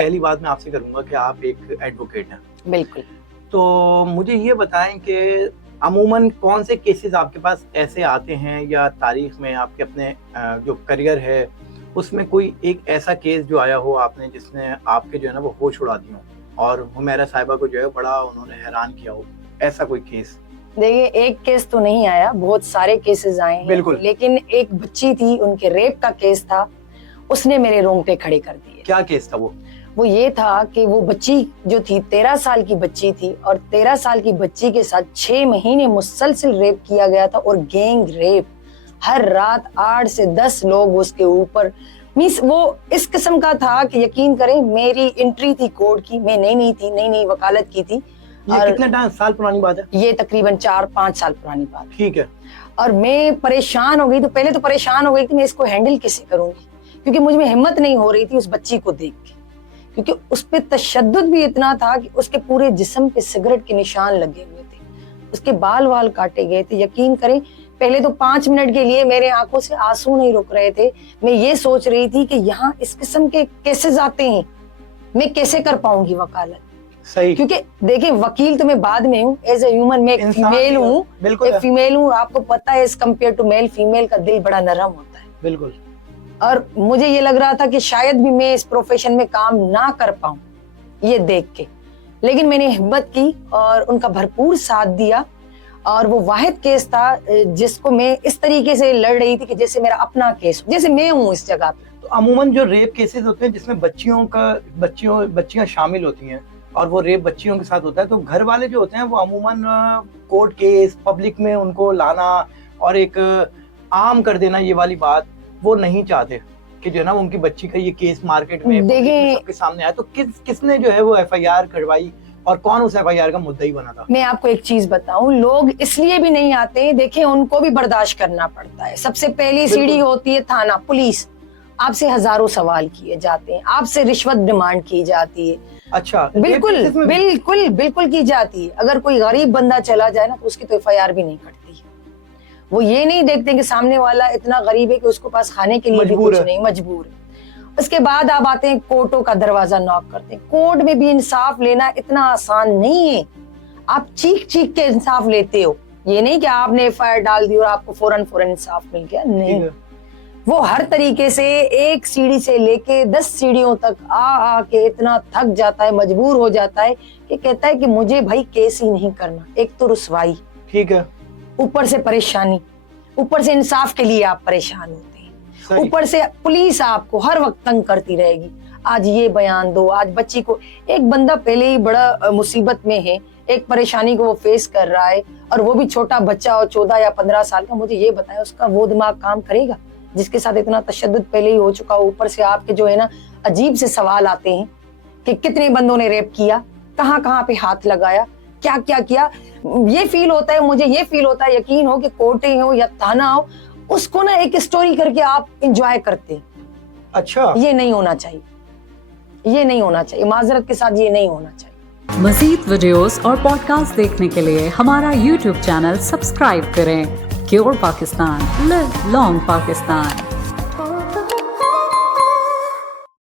پہلی بات میں آپ سے کروں گا کہ آپ ایک ایڈوکیٹ ہیں. بالکل. تو مجھے یہ بتائیں کہ عموماً کون سے کیسز آپ کے پاس ایسے آتے ہیں یا تاریخ میں آپ کے اپنے جو کریئر ہے اس میں کوئی ایک ایسا کیس جو آیا ہو آپ نے جس نے آپ کے جو ہے نا وہ ہوش اڑا دی ہوں اور حمیرہ صاحبہ کو جو ہے بڑا انہوں نے حیران کیا ہو, ایسا کوئی کیس؟ دیکھیے ایک کیس تو نہیں آیا, بہت سارے کیسز آئے ہیں. بالکل. لیکن ایک بچی تھی, ان کے ریپ کا کیس تھا, اس نے میرے رونگٹے کھڑے کر دیے. کیا کیس تھا وہ؟ وہ یہ تھا کہ وہ بچی جو تھی 13 سال کی بچی تھی اور 13 سال کی بچی کے ساتھ 6 مہینے مسلسل ریپ کیا گیا تھا, اور گینگ ریپ. ہر رات 8 سے 10 لوگ اس کے اوپر, وہ اس قسم کا تھا کہ یقین کریں میری انٹری تھی کورٹ کی, میں نئی تھی, نئی وکالت کی تھی. یہ کتنا سال پرانی بات ہے؟ یہ تقریباً 4-5 سال پرانی بات. ٹھیک ہے. اور میں پریشان ہو گئی, تو پہلے تو پریشان ہو گئی کہ میں اس کو ہینڈل کیسے کروں گی, کیونکہ مجھ میں ہمت نہیں ہو رہی تھی اس بچی کو دیکھ کے, کیونکہ اس پہ تشدد بھی اتنا تھا کہ اس کے پورے جسم پہ سگریٹ کے نشان لگے ہوئے تھے, اس کے بال کاٹے گئے تھے. یقین کریں پہلے تو 5 منٹ کے لیے میرے آنکھوں سے آنسو نہیں رک رہے تھے. میں یہ سوچ رہی تھی کہ یہاں اس قسم کے کیسز آتے ہیں, میں کیسے کر پاؤں گی وکالت. صحیح. کیونکہ دیکھیں وکیل تو میں بعد میں ہوں, ایز اے ہیومن میں ایک فیمیل ہوں. ایک فیمیل ہوں, آپ کو پتا ہے, as compare to male, female کا دل بڑا نرم ہوتا ہے. بالکل. اور مجھے یہ لگ رہا تھا کہ شاید بھی میں اس پروفیشن میں کام نہ کر پاؤں یہ دیکھ کے, لیکن میں نے ہمت کی اور ان کا بھرپور ساتھ دیا. اور وہ واحد کیس تھا جس کو میں اس طریقے سے لڑ رہی تھی کہ جیسے میرا اپنا کیس ہو, جیسے میں ہوں اس جگہ پہ. تو عموماً جو ریپ کیسز ہوتے ہیں جس میں بچیاں شامل ہوتی ہیں اور وہ ریپ بچیوں کے ساتھ ہوتا ہے, تو گھر والے جو ہوتے ہیں وہ عموماً کورٹ کیس پبلک میں ان کو لانا اور ایک عام کر دینا, یہ والی بات وہ نہیں چاہتے کہ جو ہے نا ان کی بچی کا یہ کیس مارکیٹ میں سب کے سامنے آیا. تو کس نے جو ہے وہ FIR کروائی اور کون اس FIR کا مدعی بنا تھا؟ میں آپ کو ایک چیز بتاؤں, لوگ اس لیے بھی نہیں آتے, دیکھیں ان کو بھی برداشت کرنا پڑتا ہے. سب سے پہلی سیڑھی ہوتی ہے تھانہ, پولیس. آپ سے ہزاروں سوال کیے جاتے ہیں, آپ سے رشوت ڈیمانڈ کی جاتی ہے. اچھا. بالکل کی جاتی ہے. اگر کوئی غریب بندہ چلا جائے نا تو اس کی تو FIR بھی نہیں کٹتی. وہ یہ نہیں دیکھتے کہ سامنے والا اتنا غریب ہے کہ اس کو پاس کھانے کے لیے بھی کچھ نہیں, مجبور ہے. اس کے بعد آپ آتے ہیں کورٹوں کا دروازہ ناک کرتے ہیں. کورٹ میں بھی انصاف لینا اتنا آسان نہیں ہے. آپ چیخ کے انصاف لیتے ہو, یہ نہیں کہ آپ نے FIR ڈال دی اور آپ کو فوراً انصاف مل گیا, نہیں. وہ ہر طریقے سے ایک سیڑھی سے لے کے 10 سیڑھیوں تک آ کے اتنا تھک جاتا ہے, مجبور ہو جاتا ہے کہ کہتا ہے کہ مجھے بھائی کیس ہی نہیں کرنا. ایک تو رسوائی, ٹھیک ہے, اوپر سے پریشانی, اوپر سے انصاف کے لیے آپ پریشان ہوتے ہیں, اوپر سے پولیس آپ کو ہر وقت تنگ کرتی رہے گی, آج یہ بیان دو, آج بچی کو. ایک بندہ پہلے ہی بڑا مصیبت میں ہے, ایک پریشانی کو وہ فیس کر رہا ہے, اور وہ بھی چھوٹا بچہ اور 14 یا 15 سال کا. مجھے یہ بتائیں اس کا وہ دماغ کام کرے گا جس کے ساتھ اتنا تشدد پہلے ہی ہو چکا. اوپر سے آپ کے جو ہے نا عجیب سے سوال آتے ہیں کہ کتنے بندوں نے ریپ کیا, کہاں پہ ہاتھ لگایا, کیا کیا. یہ فیل ہوتا ہے, مجھے یہ فیل ہوتا ہے, یقین ہو کہ کورٹیں ہو یا تھانہ ہو, اس کو نا ایک اسٹوری کر کے آپ انجوائے کرتے ہیں. اچھا, یہ نہیں ہونا چاہیے, یہ نہیں ہونا چاہیے, معذرت کے ساتھ یہ نہیں ہونا چاہیے. مزید ویڈیوز اور پوڈ کاسٹ دیکھنے کے لیے ہمارا YouTube چینل سبسکرائب کریں. کیور پاکستان, لیو لانگ پاکستان.